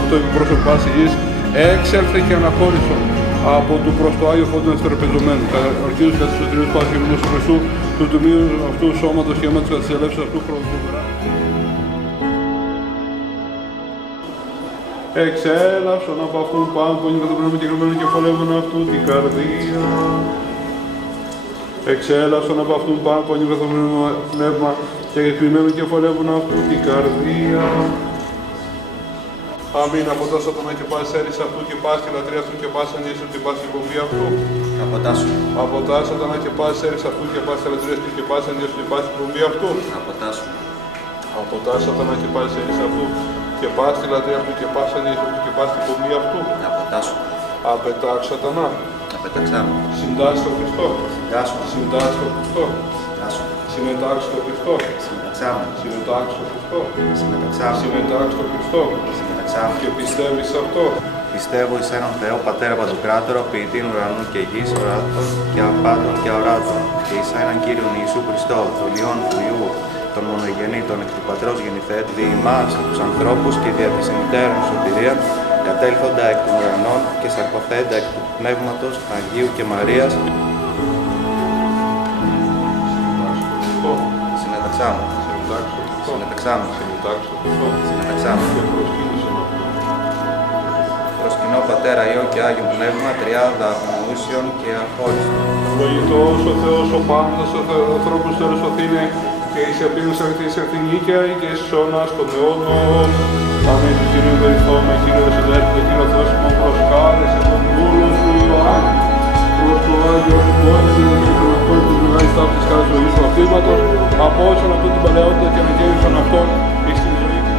αυτό επιπρόσωπας υγιής έξελθε και αναχώρησον από του προς το Άγιο Φόντο εστεροπεζωμένου. Ορκίζους κατά της σωτηρίας του Άγιου του Χριστού, του τιμίου αυτού σώματος και αίματος κατά της ελεύσης αυτού χρονοβερά. Εξέλαυσον από αυτόν πάνω που είναι καταπληρωμένο και γραμμένο κεφαλεύον αυτού την καρδία. Εξέλαυσον από αυτόν πάνω που είναι καταπληρωμένο πνεύμα και κρυμμένο κεφαλεύον αυτού την καρδία. Αμήν. Από τα σατανά και πάση αίρις αυτού και πάση τη λατρεία αυτού και πάση ανήσου και πάση υπομπή αυτού. Αποτάσου. Από τα σατανά και πάση αίρις αυτού και πάση τη λατρεία αυτού και πάση ανήσου και πάση υπομπή αυτού. Αποτάσου. Από τα σατανά και πάση αίρις αυτού και πάση τη λατρεία αυτού και πάση ανήσου και πάση υπομπή αυτού. Αποτάσου. Απετάξου σατανά. Απεταξάμου. Συντάσου το Χριστό. Συντάσου. Συντάσου το Χριστό. Συντάσου. Συμμετάξου το Χριστό. Συμμεταξάμου. Συμμετάξου το Χριστό. Συμμεταξάμου. Συμμετάξου το Χριστό. Συμμεταξάμου. Και πιστεύεις σε αυτό. Πιστεύω εις έναν Θεό, Πατέρα Παντοκράτορο, ποιητήν ουρανού και γης, οράτων και απάντων και αοράτων, και εις έναν Κύριον Ιησού Χριστό, τον Υιόν του Υιού, τον μονογενή, τον εκ του Πατρός γεννηθέτη, δι' ημάς, τους ανθρώπους και δια της ημιτέρων σωτηρία, κατέλθοντα εκ των ουρανών και σαρκωθέντα εκ του Πνεύματος Αγίου και Μαρίας, συνεταξάμου, συνεταξάμου, συνεταξάμου. Προσκυνώ Πατέρα, Υιό και Άγιο Πνεύμα, τριάδα ομοούσιον και αφόριστον. Ευλογητός ο Θεός ο πάντας, ο ανθρώπους τέλος οθήνε, και εις επίνους ακτής ευθυνήκαια και εις αιώνας των αιώνων. Αμήν του Κυρίου περιθώμε, Κύριος εδέρφη, Κύριο Θεός μου προσκάλεσε τον δούλο σου Ιωάννη, προς το Άγιος Κόντινο και τον αυτόν του μεγάλης ταύτης κάθε ζωής του αυτήματος, από όσον αυτόν την παλαιότητα και ανεκαίρυσαν αυτόν εις την ζωή του.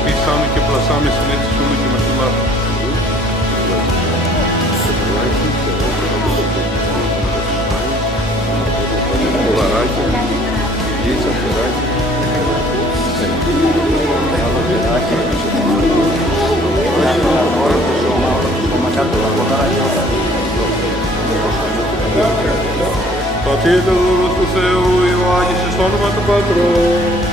Επίσης και πλασάμε συνέτηση όλου και μαθημάτων. Βαράκι, γύτσα, φεράκι. Πατήρ του Θεού, Ιωάννης, στο όνομα του Πατρός.